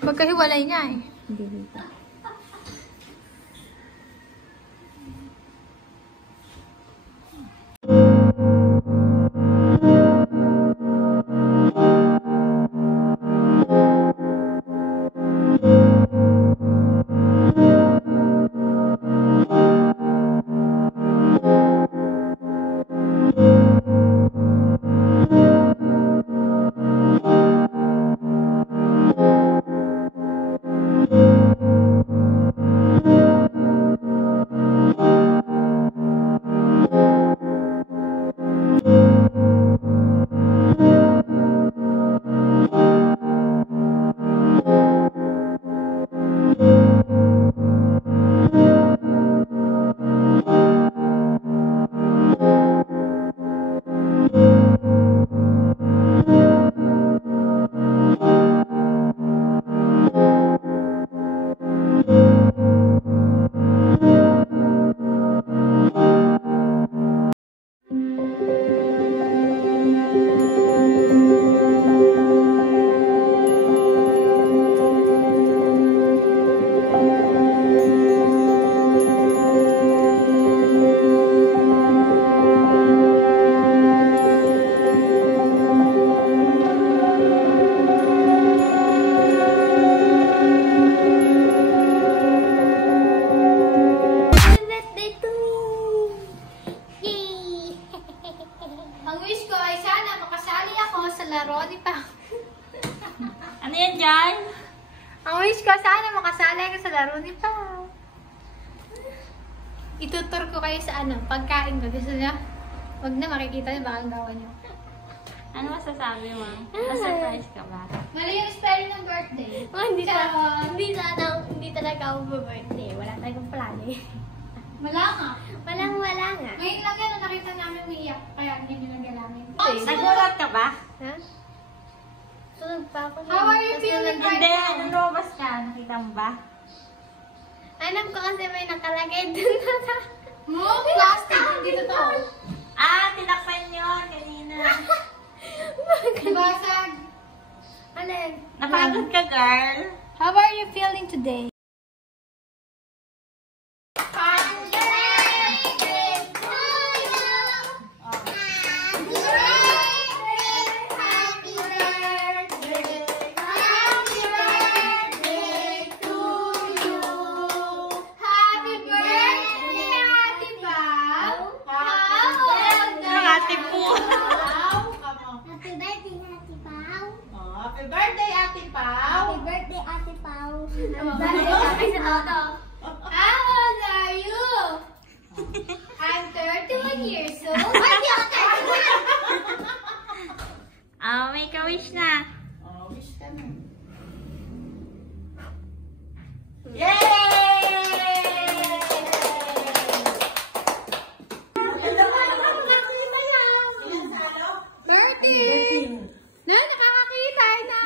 Pagkahiwalay niya eh. Hindi dito. Laro ni Pao. Ano yan dyan? Ang wish ko, sana makasali ka sa laro ni Pao. Itutur ko kayo sa pagkain ko. Gusto niya? Wag na makikita niyo, baka ang gawa niyo. Ano masasabi mo? Na-surprise ka ba? Mali yung spelling ng birthday. Hindi talaga ako birthday. Wala talagang plano eh. Wala nga. Wala nga. Ngayon lang yan, nakita namin umiiyak. Kaya hindi nyo nagalamin. Nagulat ka ba? Ha? Sunod pa ako. How are you feeling right Hindi, now? nung lumabas ka, nakita mo ba? Alam ko kasi may nakalagay dun na. Mo, plastic. Hindi totoo. Ah, tinakpan yun kanina. Basag. Ano yun? Napagod ka, girl. How are you feeling today? Happy birthday, Ate Pao! Happy birthday, Ate Pao! Happy birthday, How old are you? I'm 31 years old. May ka-wish na. Oh, wish ka na. Yay! Na, nakakakita na.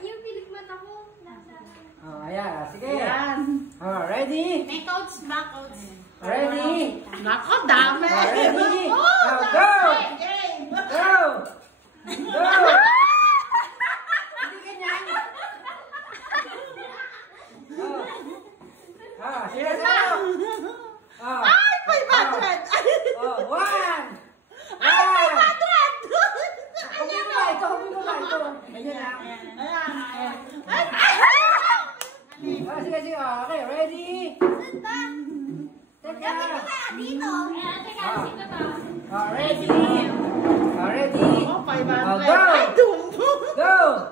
Yung pilik mata ko. Oh, ayan. Sige. Yan. Oh, ready? May coats ba? Coats. Ready? Nako, dami! Ready? Oh, go! Go! Go! Hindi ganyan. Oh. Oh, sige, go! Oh. Ay, 500! Oh, one! Ay, 500! Huwag mo ba ito? Huwag mo ba ito? Ayan na. Ayan. Oh, sige, sige. Oh, okay, ready? Teka. Dito! Oh, ready? Oh, ready? Oh, 500. Oh, go! Ay, dumbo! Go!